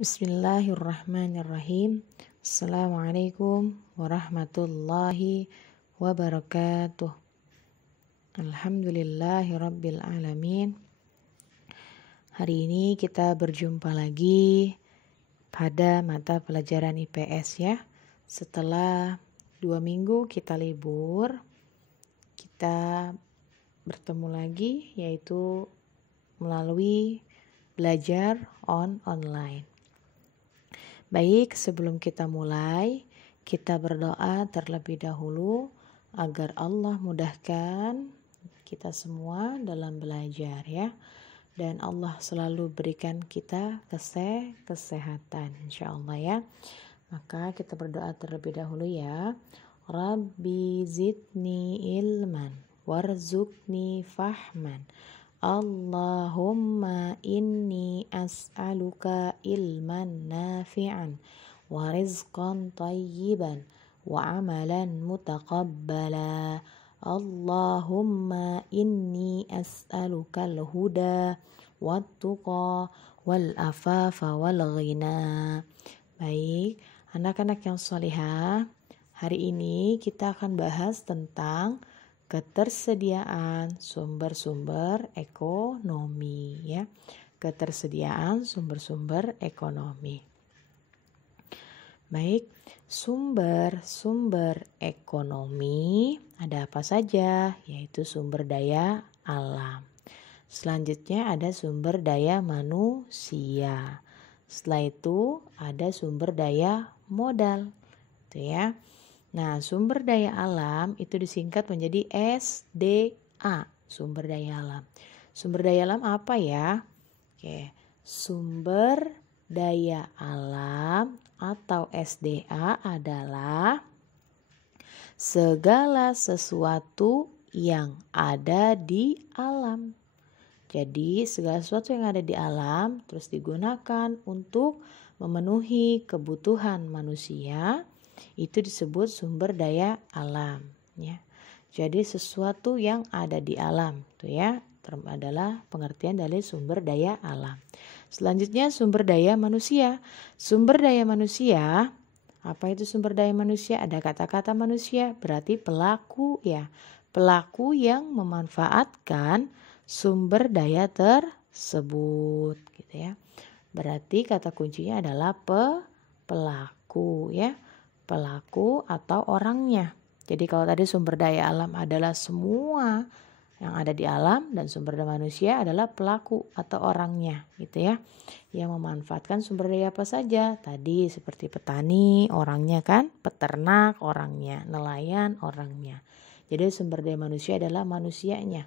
Bismillahirrahmanirrahim. Assalamualaikum warahmatullahi wabarakatuh. Alhamdulillahirabbil alamin. Hari ini kita berjumpa lagi pada mata pelajaran IPS ya. Setelah 2 minggu kita libur, kita bertemu lagi yaitu melalui belajar online. Baik, sebelum kita mulai, kita berdoa terlebih dahulu agar Allah mudahkan kita semua dalam belajar ya. Dan Allah selalu berikan kita kesehatan insyaallah ya. Maka kita berdoa terlebih dahulu ya. Rabbi zidni ilman warzuqni fahman. Allahumma inni as'aluka ilman nafi'an wa rizqan tayyiban wa amalan mutaqabbala. Allahumma inni as'aluka al-huda wat-tuqa wal-afafa wal-ghina. Baik, anak-anak yang salihah, hari ini kita akan bahas tentang ketersediaan sumber-sumber ekonomi ya. Ketersediaan sumber-sumber ekonomi. Baik, sumber-sumber ekonomi ada apa saja? Yaitu sumber daya alam. Selanjutnya ada sumber daya manusia. Setelah itu ada sumber daya modal. Itu ya. Nah, sumber daya alam itu disingkat menjadi SDA, sumber daya alam. Sumber daya alam apa ya? Oke, sumber daya alam atau SDA adalah segala sesuatu yang ada di alam. Jadi, segala sesuatu yang ada di alam terus digunakan untuk memenuhi kebutuhan manusia. Itu disebut sumber daya alam ya. Jadi sesuatu yang ada di alam itu ya adalah pengertian dari sumber daya alam. Selanjutnya sumber daya manusia. Sumber daya manusia, apa itu sumber daya manusia? Ada kata-kata manusia, berarti pelaku ya. Pelaku yang memanfaatkan sumber daya tersebut gitu ya. Berarti kata kuncinya adalah pelaku ya. Pelaku atau orangnya. Jadi kalau tadi sumber daya alam adalah semua yang ada di alam dan sumber daya manusia adalah pelaku atau orangnya gitu ya. Yang memanfaatkan sumber daya apa saja? Tadi seperti petani, orangnya kan, peternak, orangnya, nelayan, orangnya. Jadi sumber daya manusia adalah manusianya.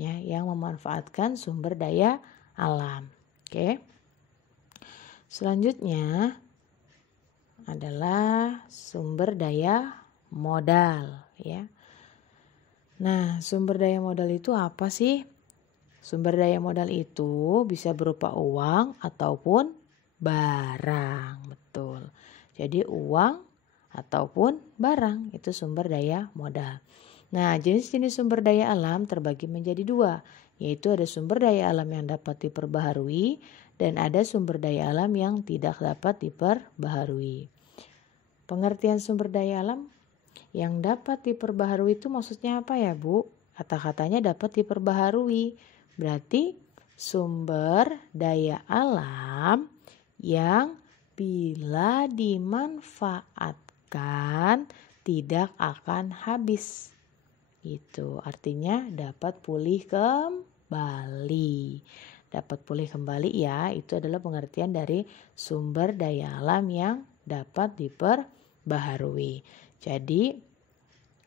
Ya, yang memanfaatkan sumber daya alam. Oke. Selanjutnya adalah sumber daya modal ya. Nah, sumber daya modal itu apa sih? Sumber daya modal itu bisa berupa uang ataupun barang, betul. Jadi uang ataupun barang itu sumber daya modal. Nah, jenis-jenis sumber daya alam terbagi menjadi 2, yaitu ada sumber daya alam yang dapat diperbaharui dan ada sumber daya alam yang tidak dapat diperbaharui. Pengertian sumber daya alam yang dapat diperbaharui itu maksudnya apa ya Bu? Kata-katanya dapat diperbaharui. Berarti sumber daya alam yang bila dimanfaatkan tidak akan habis. Itu artinya dapat pulih kembali. Dapat pulih kembali ya, itu adalah pengertian dari sumber daya alam yang dapat diperbaharui. Jadi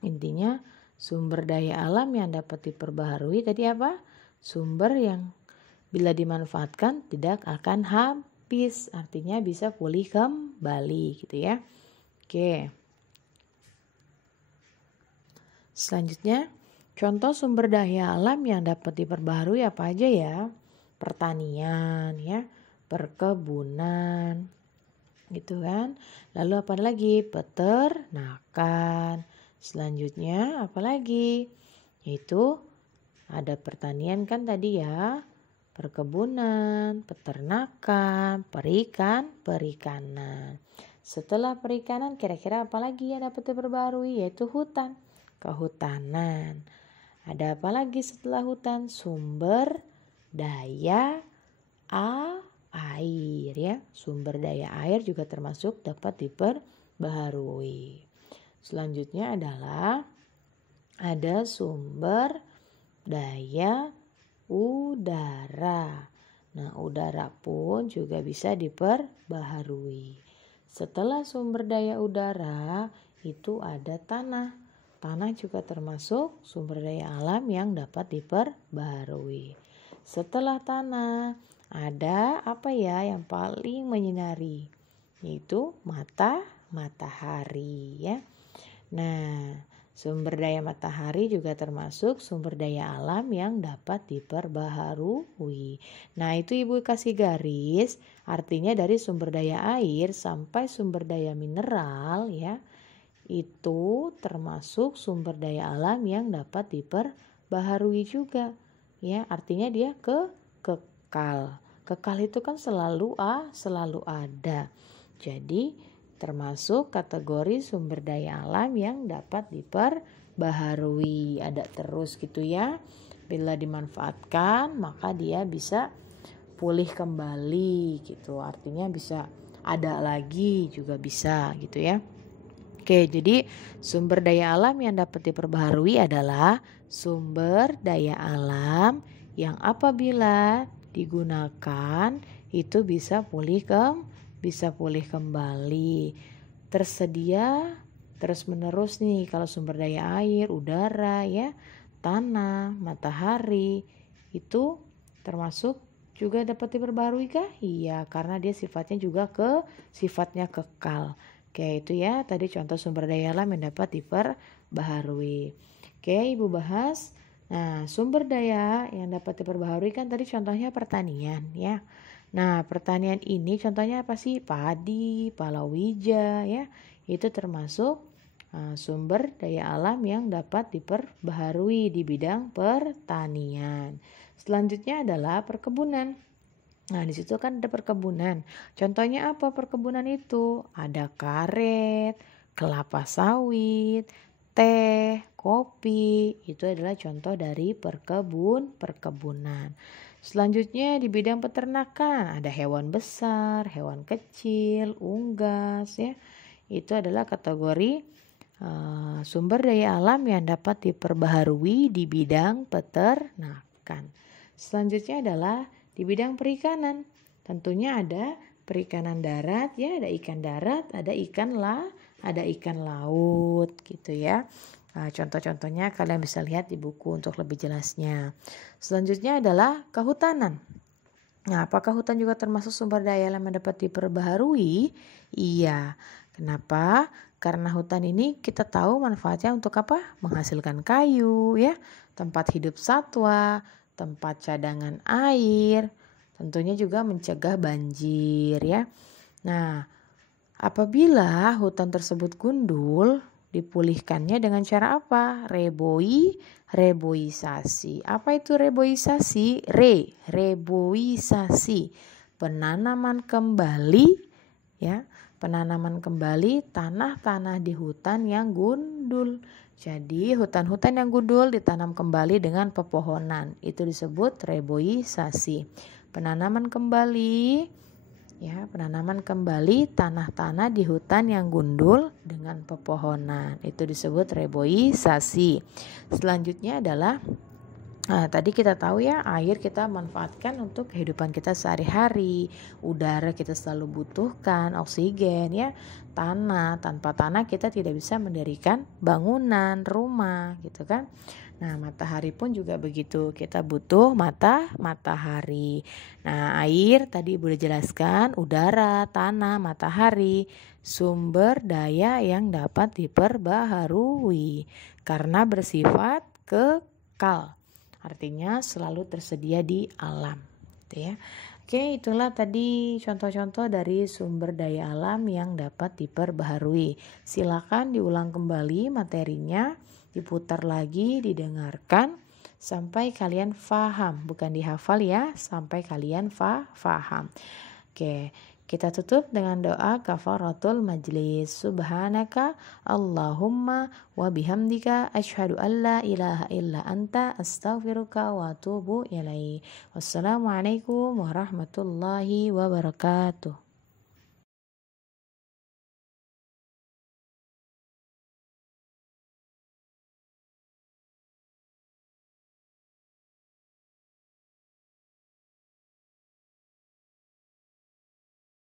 intinya sumber daya alam yang dapat diperbaharui tadi apa? Sumber yang bila dimanfaatkan tidak akan habis, artinya bisa pulih kembali gitu ya. Oke. Selanjutnya, contoh sumber daya alam yang dapat diperbaharui apa aja ya? Pertanian ya, perkebunan, gitu kan. Lalu apa lagi? Peternakan. Selanjutnya apa lagi? Yaitu ada pertanian kan tadi ya. perkebunan, peternakan, perikanan. Setelah perikanan kira-kira apa lagi yang dapat diperbarui, yaitu hutan, kehutanan. Ada apa lagi setelah hutan? Sumber daya air ya. Sumber daya air juga termasuk dapat diperbaharui. Selanjutnya adalah ada sumber daya udara. Nah, udara pun juga bisa diperbaharui. Setelah sumber daya udara itu ada tanah. Tanah juga termasuk sumber daya alam yang dapat diperbaharui. Setelah tanah, ada apa ya yang paling menyinari? Yaitu matahari ya. Nah, sumber daya matahari juga termasuk sumber daya alam yang dapat diperbaharui. Nah, itu Ibu kasih garis, artinya dari sumber daya air sampai sumber daya mineral ya. Itu termasuk sumber daya alam yang dapat diperbaharui juga. Ya, artinya dia kekal. Kekal itu kan selalu ada. Jadi termasuk kategori sumber daya alam yang dapat diperbaharui. Ada terus gitu ya. Bila dimanfaatkan maka dia bisa pulih kembali gitu. Artinya bisa ada lagi juga bisa gitu ya. Oke, jadi sumber daya alam yang dapat diperbaharui adalah sumber daya alam yang apabila digunakan itu bisa pulih kembali. Tersedia terus menerus nih kalau sumber daya air, udara ya, tanah, matahari itu termasuk juga dapat diperbaharui kah? Iya, karena dia sifatnya juga sifatnya kekal. Oke, itu ya tadi contoh sumber daya alam yang dapat diperbaharui. Oke, Ibu bahas. Nah, sumber daya yang dapat diperbaharui kan tadi contohnya pertanian ya. Nah, pertanian ini contohnya apa sih? Padi, palawija ya. Itu termasuk sumber daya alam yang dapat diperbaharui di bidang pertanian. Selanjutnya adalah perkebunan. Nah, di situ kan ada perkebunan. Contohnya apa perkebunan itu? Ada karet, kelapa sawit, teh, kopi. Itu adalah contoh dari perkebunan. Selanjutnya di bidang peternakan ada hewan besar, hewan kecil, unggas ya. Itu adalah kategori sumber daya alam yang dapat diperbaharui di bidang peternakan. Selanjutnya adalah di bidang perikanan. Tentunya ada perikanan darat ya, ada ikan darat, ada ikan laut gitu ya. Contoh-contohnya kalian bisa lihat di buku untuk lebih jelasnya. Selanjutnya adalah kehutanan. Nah, apakah hutan juga termasuk sumber daya alam yang dapat diperbaharui? Iya. Kenapa? Karena hutan ini kita tahu manfaatnya untuk apa? Menghasilkan kayu ya, tempat hidup satwa, tempat cadangan air, tentunya juga mencegah banjir ya. Nah, apabila hutan tersebut gundul, dipulihkannya dengan cara apa? Reboisasi. Apa itu reboisasi? Reboisasi. Penanaman kembali ya. Penanaman kembali tanah-tanah di hutan yang gundul. Jadi hutan-hutan yang gundul ditanam kembali dengan pepohonan. Itu disebut reboisasi. Penanaman kembali ya, penanaman kembali tanah-tanah di hutan yang gundul dengan pepohonan. Itu disebut reboisasi. Selanjutnya adalah tadi kita tahu ya, air kita manfaatkan untuk kehidupan kita sehari-hari. Udara kita selalu butuhkan, oksigen ya. Tanah, tanpa tanah kita tidak bisa mendirikan bangunan, rumah gitu kan. Nah, matahari pun juga begitu. Kita butuh matahari. Nah, air tadi boleh jelaskan, udara, tanah, matahari, sumber daya yang dapat diperbaharui karena bersifat kekal. Artinya selalu tersedia di alam, gitu ya. Oke, itulah tadi contoh-contoh dari sumber daya alam yang dapat diperbaharui. Silakan diulang kembali materinya, diputar lagi, didengarkan sampai kalian faham, bukan dihafal ya, sampai kalian faham. Oke, kita tutup dengan doa kafaratul majlis. Subhanaka Allahumma wa bihamdika asyhadu an la ilaha illa anta astaghfiruka wa atubu ilaik. Wassalamualaikum warahmatullahi wabarakatuh.